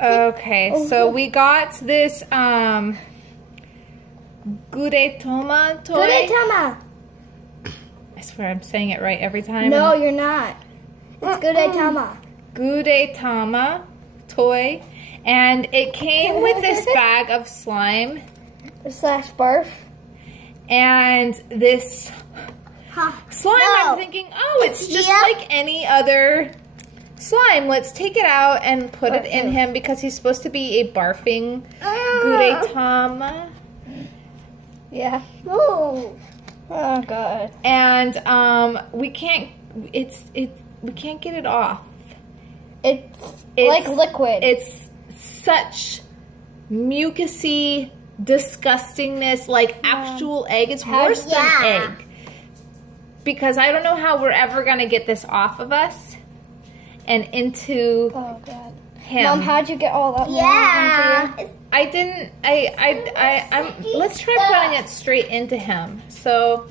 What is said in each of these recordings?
Okay, so we got this Gudetama toy. Gudetama. I swear I'm saying it right every time. No, you're not. It's Gudetama. Gudetama toy. And it came with this bag of slime. Slash barf. And this slime, I'm thinking, oh, it's just like any other slime. Let's take it out and put it in him because he's supposed to be a barfing Gudetama. Yeah. Oh God. And we can't we can't get it off. It's like liquid. It's such mucusy disgustingness, like actual egg. It's worse than egg. Because I don't know how we're ever gonna get this off of us and into him. Mom, how'd you get all that? Into you? I didn't. Let's try putting it straight into him. So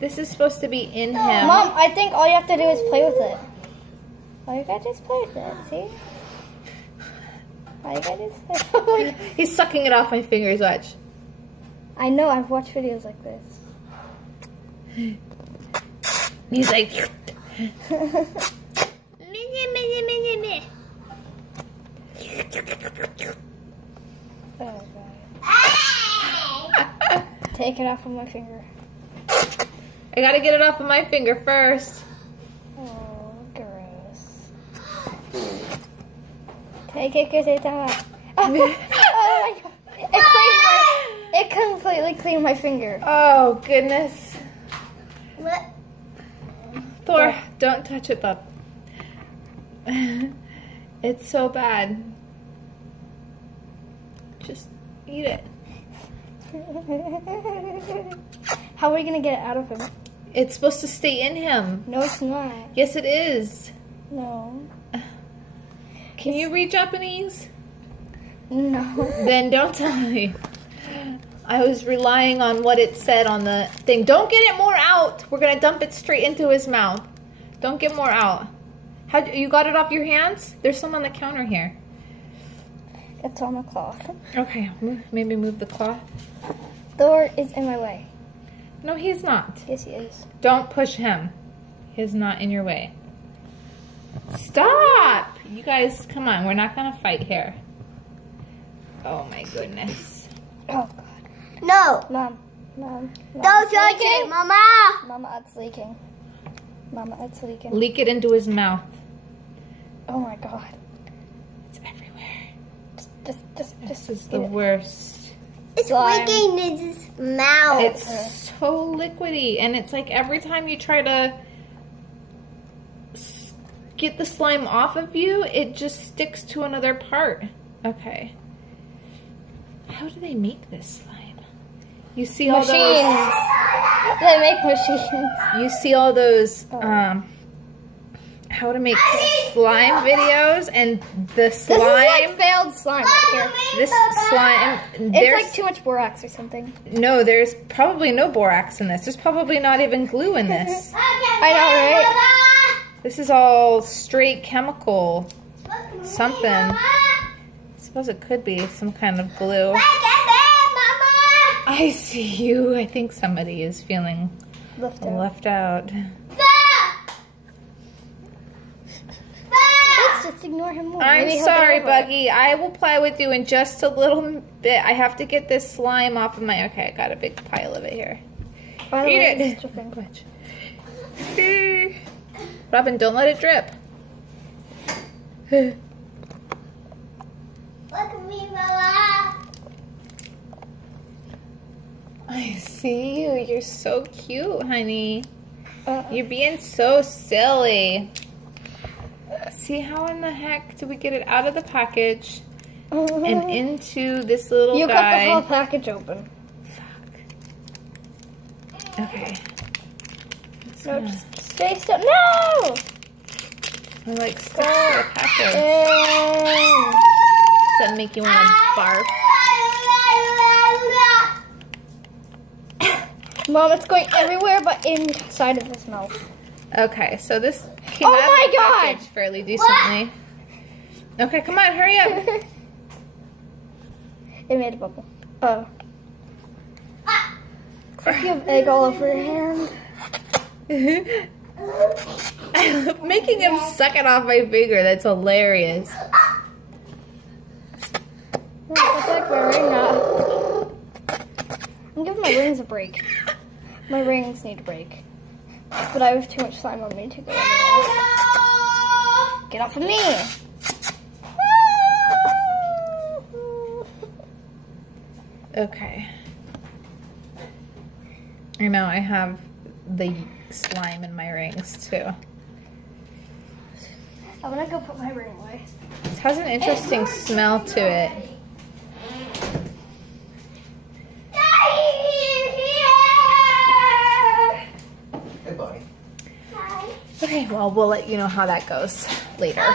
this is supposed to be in him. Mom, I think all you have to do is play with it. All you gotta just play with it. See? All you gotta just play. He's sucking it off my fingers. Watch. I know. I've watched videos like this. He's like. Oh, God. Take it off of my finger. I gotta get it off of my finger first. Oh, gross. Take it, Gudetama. Oh my God. It completely cleaned my finger. Oh, goodness. What? Thor, don't touch it, bub. It's so bad. Just eat it. How are we gonna get it out of him? It's supposed to stay in him. No, it's not. Yes, it is. No. Can you read Japanese? No. Then don't tell me. I was relying on what it said on the thing. Don't get it more out. We're gonna dump it straight into his mouth. Don't get more out. How you got it off your hands? There's some on the counter here. It's on the cloth. Okay, maybe move the cloth. Thor is in my way. No, he's not. Yes, he is. Don't push him. He's not in your way. Stop! You guys, come on. We're not gonna fight here. Oh my goodness. Oh God. No. Mom. Don't touch it, Mama. Mama, it's leaking. Mama, it's leaking. Leak it into his mouth. Oh my God. It's everywhere. Just This is the worst. It's leaking in his mouth. It's so liquidy, and it's like every time you try to get the slime off of you, it just sticks to another part. Okay. How do they make this slime? You see all machines. those... They make machines. You see all those how to make slime videos, and the slime... This is like failed slime right here. This slime... It's like too much borax or something. No, there's probably no borax in this. There's probably not even glue in this. I know, right? This is all straight chemical something. I suppose it could be some kind of glue. I see you. I think somebody is feeling left out. Let's just ignore him more. I'm sorry, Buggy. I will play with you in just a little bit. I have to get this slime off of my... Okay, I got a big pile of it here. Eat it. Robin, don't let it drip. Look at me, Mama. I see you. You're so cute, honey. You're being so silly. See, how in the heck do we get it out of the package and into this little guy? You cut the whole package open. Fuck. Okay. No, just stay still. No! I like stuck to the package. Does that make you want to barf? Mom, it's going everywhere but inside of his mouth. Okay, so this came Oh out my of the God! package fairly decently. Okay, come on, hurry up. It made a bubble. Oh. Looks like you have egg all over your hand. I'm making him suck it off my finger. That's hilarious. Oh, I feel like my ring I'm giving my rings a break. My rings need a break. But I have too much slime on me to go anywhere. Get off of me! Okay. I know I have the slime in my rings too. I'm gonna go put my ring away. This has an interesting smell to it. Hey, buddy. Okay, well, we'll let you know how that goes later.